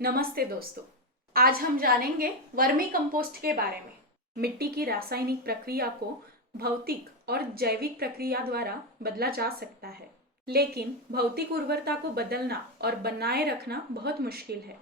नमस्ते दोस्तों। आज हम जानेंगे वर्मी कंपोस्ट के बारे में। मिट्टी की रासायनिक प्रक्रिया को भौतिक और जैविक प्रक्रिया द्वारा बदला जा सकता है, लेकिन भौतिक उर्वरता को बदलना और बनाए रखना बहुत मुश्किल है।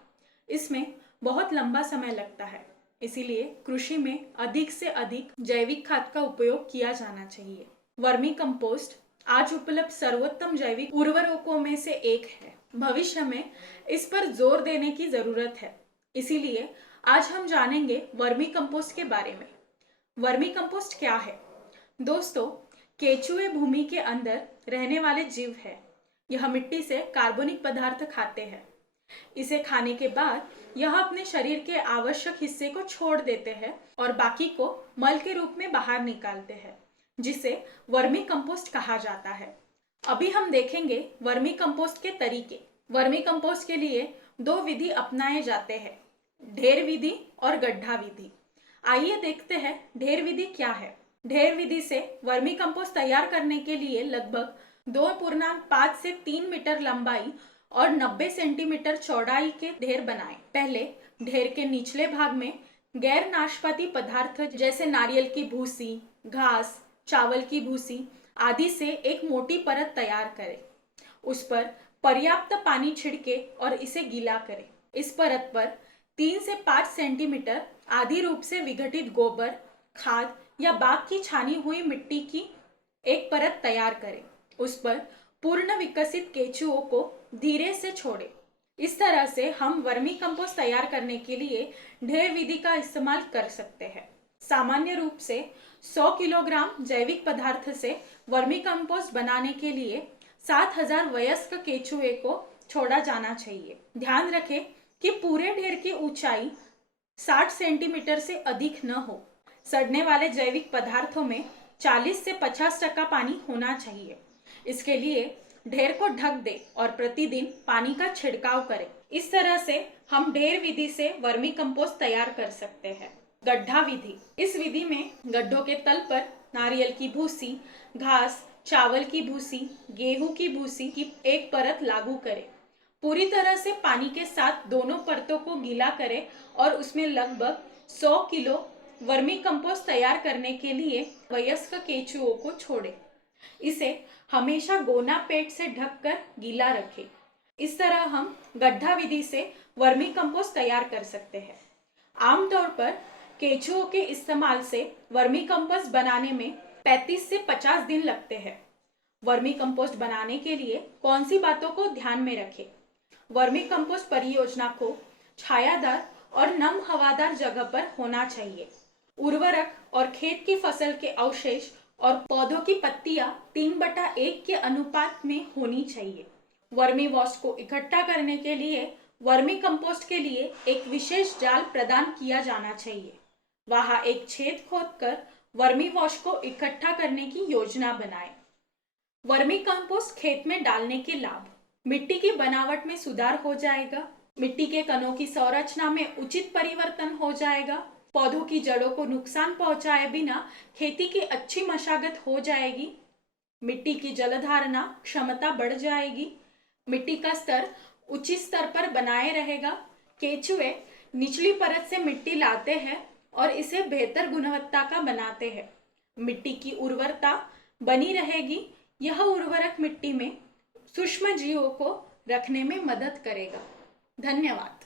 इसमें बहुत लंबा समय लगता है, इसीलिए कृषि में अधिक से अधिक जैविक खाद का उपयोग किया जाना चाहिए। वर्मी कंपोस्ट आज उपलब्ध सर्वोत्तम जैविक उर्वरकों में से एक है। भविष्य में इस पर जोर देने की जरूरत है, इसीलिए आज हम जानेंगे वर्मी कंपोस्ट के बारे में। वर्मी कंपोस्ट क्या है? दोस्तों, केचुए भूमि के अंदर रहने वाले जीव है। यह मिट्टी से कार्बनिक पदार्थ खाते हैं। इसे खाने के बाद यह अपने शरीर के आवश्यक हिस्से को छोड़ देते हैं और बाकी को मल के रूप में बाहर निकालते हैं, जिसे वर्मी कंपोस्ट कहा जाता है। अभी हम देखेंगे वर्मी कंपोस्ट के तरीके। वर्मी कंपोस्ट के लिए दो विधि अपनाए जाते हैं, ढेर विधि और गड्ढा विधि। आइए देखते हैं ढेर विधि क्या है। ढेर विधि से वर्मी कंपोस्ट तैयार करने के लिए लगभग 2.5 से 3 मीटर लंबाई और 90 सेंटीमीटर चौड़ाई के ढेर बनाएं। पहले ढेर के निचले भाग में गैर नाशपाती पदार्थ जैसे नारियल की भूसी, घास, चावल की भूसी आदि से एक मोटी परत तैयार करें। उस पर पर्याप्त पानी छिड़के और इसे गीला करें। इस परत पर 3 से 5 सेंटीमीटर आधी रूप से विघटित गोबर, खाद या बाग की छानी हुई मिट्टी की एक परत तैयार करें। उस पर पूर्ण विकसित केचुओं को धीरे से छोड़ें। इस तरह से हम वर्मी कंपोस्ट तैयार करने के लिए ढेर विधि का इस्तेमाल कर सकते हैं। सामान्य रूप से 100 किलोग्राम जैविक पदार्थ से वर्मी कंपोस्ट बनाने के लिए 7000 वयस्क केचुए को छोड़ा जाना चाहिए। ध्यान रखें कि पूरे ढेर की ऊंचाई 60 सेंटीमीटर से अधिक न हो। सड़ने वाले जैविक पदार्थों में 40 से 50% पानी होना चाहिए। इसके लिए ढेर को ढक दे और प्रतिदिन पानी का छिड़काव करें। इस तरह से हम ढेर विधि से वर्मी कंपोस्ट तैयार कर सकते हैं। गड्ढा विधि। इस विधि में गड्ढों के तल पर नारियल की भूसी, घास, चावल की भूसी, गेहूं की भूसी की एक परत लागू करें। पूरी तरह से पानी के साथ दोनों परतों को गीला करें और उसमें लगभग 100 किलो वर्मी कंपोस्ट तैयार करने के लिए वयस्क केचुओं को छोड़ें। इसे हमेशा गोना पेट से ढककर गीला रखें। इस तरह हम गड्ढा विधि से वर्मी कंपोस्ट तैयार कर सकते हैं। आमतौर पर केचुओं के इस्तेमाल से वर्मी कंपोस्ट बनाने में 35 से 50 दिन लगते हैं। वर्मी कंपोस्ट बनाने के लिए कौन सी बातों को ध्यान में रखें? वर्मी कंपोस्ट परियोजना को छायादार और नम हवादार जगह पर होना चाहिए। उर्वरक और खेत की फसल के अवशेष और पौधों की पत्तियां 3/1 के अनुपात में होनी चाहिए। वर्मी वॉश को इकट्ठा करने के लिए वर्मी कंपोस्ट के लिए एक विशेष जाल प्रदान किया जाना चाहिए। वहां एक छेद खोदकर वर्मी वॉश को इकट्ठा करने की योजना बनाएं। वर्मी कंपोस्ट खेत में डालने के लाभ। मिट्टी की बनावट में सुधार हो जाएगा। मिट्टी के कणों की संरचना में उचित परिवर्तन हो जाएगा। पौधों की जड़ों को नुकसान पहुंचाए बिना खेती की अच्छी मशागत हो जाएगी। मिट्टी की जलधारणा क्षमता बढ़ जाएगी। मिट्टी का स्तर उचित स्तर पर बनाए रहेगा। केचुए निचली परत से मिट्टी लाते हैं और इसे बेहतर गुणवत्ता का बनाते हैं। मिट्टी की उर्वरता बनी रहेगी। यह उर्वरक मिट्टी में सूक्ष्म जीवों को रखने में मदद करेगा। धन्यवाद।